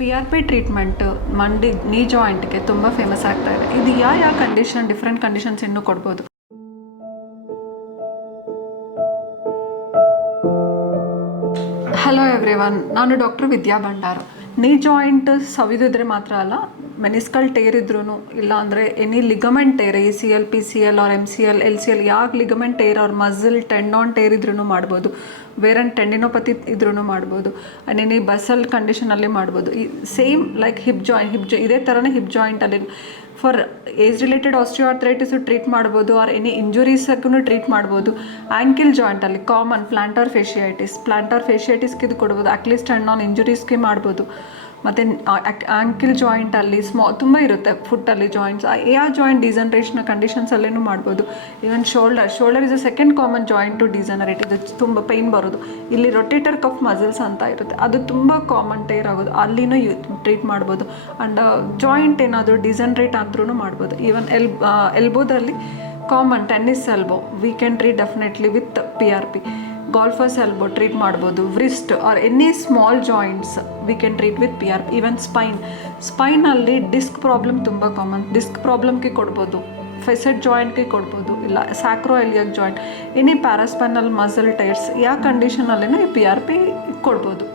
PRP treatment ಮಂಡಿ ನೀ ಜಾಯಿಂಟ್ಗೆ ತುಂಬ ಫೇಮಸ್ ಆಗ್ತಾ ಇದೆ. ಇದು ಯಾವ ಕಂಡೀಷನ್, ಡಿಫ್ರೆಂಟ್ ಕಂಡೀಷನ್ಸ್ ಇನ್ನೂ ಕೊಡ್ಬೋದು. ಹಲೋ ಎವ್ರಿವನ್, ನಾನು doctor Vidya Bhandara. Knee joint ಸವಿದಿದ್ರೆ ಮಾತ್ರ ಅಲ್ಲ, ಮೆನಿಸ್ಕಲ್ ಟೇರ್ ಇದ್ರೂ, ಇಲ್ಲಾಂದರೆ any ligament tear, ACL, PCL or MCL, LCL, ಯಾವ ಲಿಗಮೆಂಟ್ ಟೇರ್ ಅವ್ರ ಮಸಲ್ ಟೆಂಡಾನ್ ಟೇರ್ ಇದ್ರೂ ಮಾಡ್ಬೋದು. ಬೇರೆ ಟೆಂಡಿನೋಪತಿ ಇದ್ರೂ ಮಾಡ್ಬೋದು. ಆ್ಯಂಡ್ ಎನಿ ಬಸಲ್ ಕಂಡೀಷನಲ್ಲಿ ಮಾಡ್ಬೋದು. ಈ ಸೇಮ್ ಲೈಕ್ ಹಿಪ್ ಜಾಯಿಂಟ್ ಇದೇ ಥರನೇ ಹಿಪ್ ಜಾಯಿಂಟಲ್ಲಿ for age related osteoarthritis treat ಮಾಡ್ಬೋದು, ಆರ್ ಎನಿ ಇಂಜುರೀಸಕ್ಕೂ ಟ್ರೀಟ್ ಮಾಡ್ಬೋದು. ಆ್ಯಂಕಿಲ್ ಜಾಯಿಂಟಲ್ಲಿ ಕಾಮನ್ ಪ್ಲಾಂಟರ್ ಫೇಶಿಯೈಟಿಸ್ಗೆ ಇದು ಕೊಡ್ಬೋದು. ಅಕ್ಲಿಸ್ ಟೆಂಡಾನ್ ಇಂಜುರೀಸ್ಗೆ ಮಾಡ್ಬೋದು. ಮತ್ತು ಆ್ಯಂಕಿಲ್ ಜಾಯಿಂಟಲ್ಲಿ ತುಂಬ ಇರುತ್ತೆ ಫುಟ್ಟಲ್ಲಿ ಜಾಯಿಂಟ್ಸ್. ಯಾವ ಜಾಯಿಂಟ್ ಡಿಜನರೇಷನ್ ಕಂಡೀಷನ್ಸಲ್ಲೂ ಮಾಡ್ಬೋದು. Even shoulder is a second common joint to degenerate. ಇದು ತುಂಬ ಪೈನ್ ಬರೋದು. ಇಲ್ಲಿ ರೊಟೇಟರ್ ಕಫ್ ಮಸಲ್ಸ್ ಅಂತ ಇರುತ್ತೆ, ಅದು ತುಂಬ ಕಾಮನ್ ಟೇರ್ ಆಗೋದು, ಅಲ್ಲಿನೂ ಟ್ರೀಟ್ ಮಾಡ್ಬೋದು. ಆ್ಯಂಡ್ ಜಾಯಿಂಟ್ ಏನಾದರೂ ಡಿಜನರೇಟ್ ಆದ್ರೂ ಮಾಡ್ಬೋದು. ಈವನ್ ಎಲ್ಬೋದಲ್ಲಿ common tennis elbow we can treat definitely with PRP. Golfer's elbow treat ಮಾಡ್ಬೋದು. Wrist or any small joints we can treat with PRP. Even ಸ್ಪೈನಲ್ಲಿ ಡಿಸ್ಕ್ ಪ್ರಾಬ್ಲಮ್ ತುಂಬ ಕಾಮನ್, ಡಿಸ್ಕ್ ಪ್ರಾಬ್ಲಮ್ಗೆ ಕೊಡ್ಬೋದು. Facet ಜಾಯಿಂಟ್ಗೆ ಕೊಡ್ಬೋದು, ಇಲ್ಲ sacroiliac joint, any paraspinal muscle tears ಯಾವ ಕಂಡೀಷನಲ್ಲಿನೂ ಈ PRP ಕೊಡ್ಬೋದು.